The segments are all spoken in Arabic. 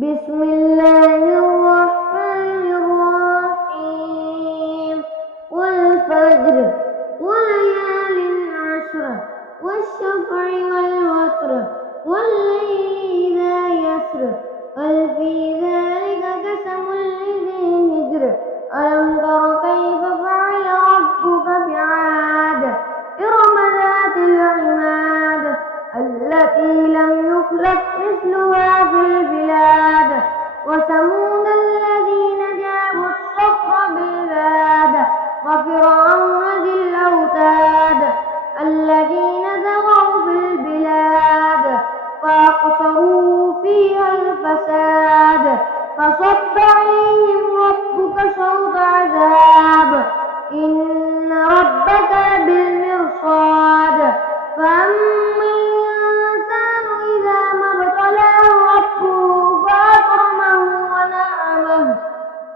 بسم الله الرحمن الرحيم والفجر وليال عشر والشفع والوتر والليل إذا يسر هل في ذلك قسم لذي حجر ألم تر كيف فعل ربك بعاد إرم ذات العماد التي لم يخلق مثلها في البلاد وثمود الذين جابوا الصخر بالواد وفرعون ذي الأوتاد الذين طغوا في البلاد فأكثروا فيها الفساد فصب عليهم ربك صوت عذاب إن ربك بالمرصاد فأما الإنسان إذا ما ابتلاه ربه فأكرمه ونعمه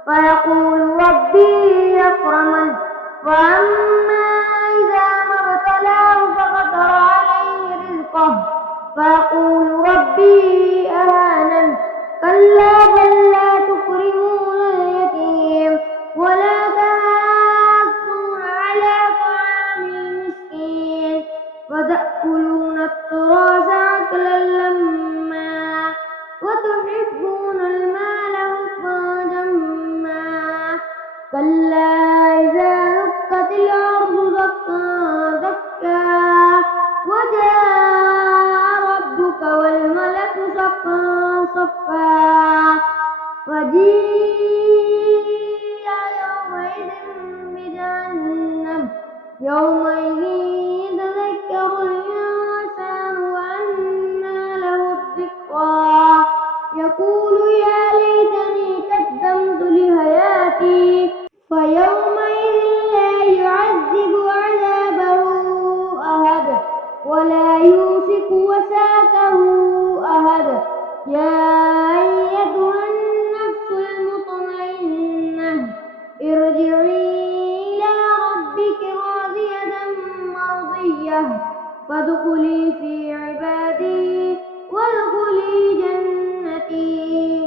فيقول ربي أكرمن وأما إذا ما ابتلاه فقدر عليه رزقه فيقول ربي أهانن كلا بل لا تكرمون اليتيم ولا تحاضون على طعام المسكين وتأكلون التراث أكلا لما وتحبون المال حبا جما كلا إذا دكت الأرض دكا دكا وجاء ربك والملك صفا صفا وجيء يومئذ بجهنم يومئذ يتذكر الإنسان وأنى له الذكرى يقول يا ليتني قدمت لحياتي فيومئذ لا يعذب عذابه أحد ولا يوثق وثاقه أحد يا أيتها النفس المطمئنة ارجعي إلى ربك راضية مرضية فادخلي في عبادي وادخلي جنتي